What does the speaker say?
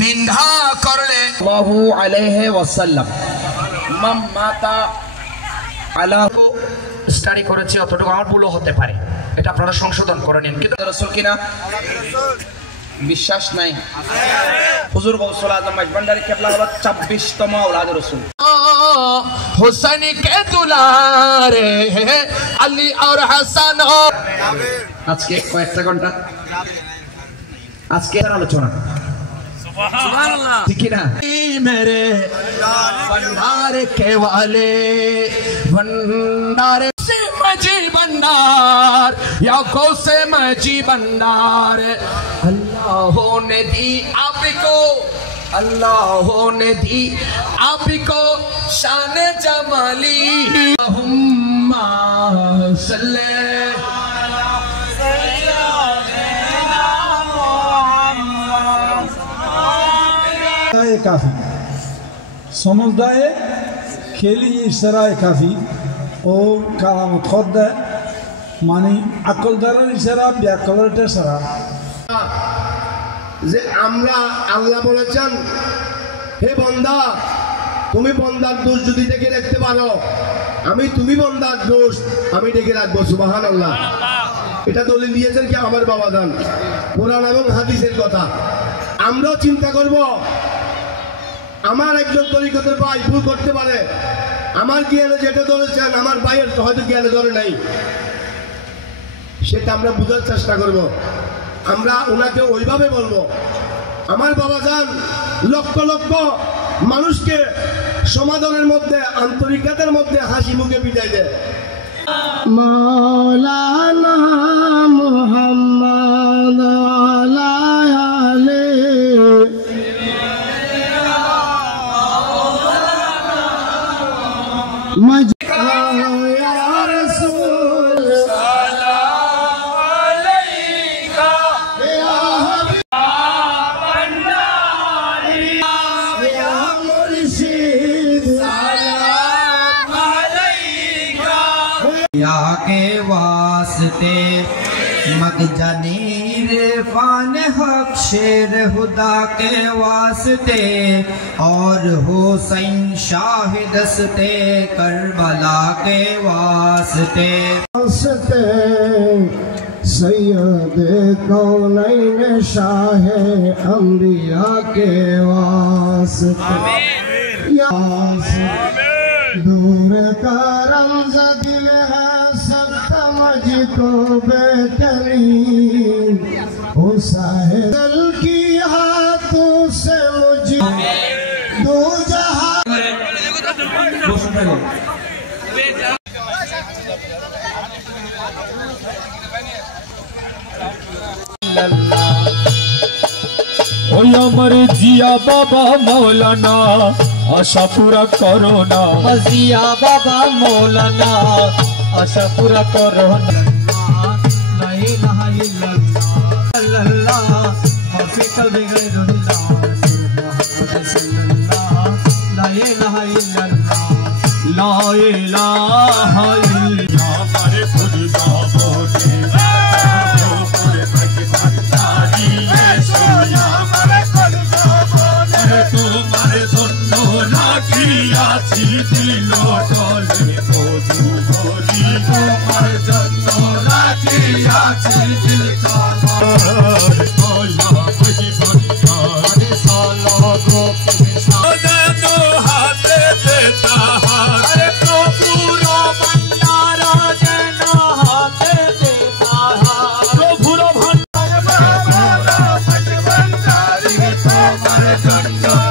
নিন্দা করলে সাল্লাল্লাহু আলাইহি ওয়াসাল্লাম মান মাতা আলা স্টাডি করেছি অতটুকু আমার ভুলও হতে পারে, এটা আপনারা সংশোধন করে নিন। কিন্তু রাসূল কিনা বিশ্বাস নাই। হুজুর গৌসুল আজম মাইজভান্ডারী কেবলা হলো 26তম আওলাদ রাসূল। হুসাইন কে দুলারে আলী আর হাসান। আজকে কয়েকটা ঘন্টা আজকে আলোচনা सुभानअल्लाह ठीक है ना। मेरे भंडार के वाले भंडार से मजी भंडार या को से मजी भंडार अल्लाह ने दी आपको, अल्लाह ने दी आपको शान जमाली। अल्लाहुम्मा सल्ले काफी समझदाए खेली इशाराए काफी ओ कालामत खुद मानी अकल दरार इशारा ব্যাকরণের ইশারা যে আমরা আল্লাহ বলেছেন হে বান্দা তুমি বান্দার দোষ যদি দেখে রাখতে পারো আমি তুমি বান্দার দোষ আমি দেখে রাখবো। সুবহানাল্লাহ। এটা দলিল দিয়েছেন কি আমার বাবা জান কোরআন এবং হাদিসের কথা। আমরাও চিন্তা করব আমার একজন তরিকতের ভাই ভুল করতে পারে, আমার জ্ঞানে যেটা ধরেছেন আমার ভাইয়ের হয়তো জ্ঞানে ধরে নাই, সেটা আমরা বোঝার চেষ্টা করব। আমরা ওনাকে ওইভাবে বলবো। আমার বাবা জান লক্ষ লক্ষ মানুষকে সমাধানের মধ্যে আন্তরিকতার মধ্যে হাসি মুখে বিদায় দেয়। মাওলানা মুহাম্মদ के वास्ते मगजनीर फान हक शेर हुदा के वास्ते और हुसैन शाहिदस्ते करबला के वास्ते सैयद कौनैन शाह अंबिया के वास्ते दूर का रमज़ दिल है सब समझ को बेहतरीन हुसैन की हाथों से मुझे दो जहां আমার জিয়া বাবা মৌলানা আশা পুরা করো না, जिया बाबा मौलाना आशा पूरा करो ना। ला इलाहा इल्लल्लाह माफी कल्बी गैरुल्लाह मुहम्मद सल्लल्लाह। ला इलाहा इल्लल्लाह ला इलाहा इल्लल्लाह हमारे खुद का बोले पूरे पाकिस्तानी है सोया हमारे खुद का बोले तुम्हारे दोनों राखिया थी दिलो डोले बोझू बोली तुम्हारे दोनों राखिया थी दिल का बोला वही बंदार सालों को दोनों हाथ देता हरे प्रभु रो भंडारा जना हाथ देता प्रभु रो भंडारा भंडारी तुम्हारे दोनों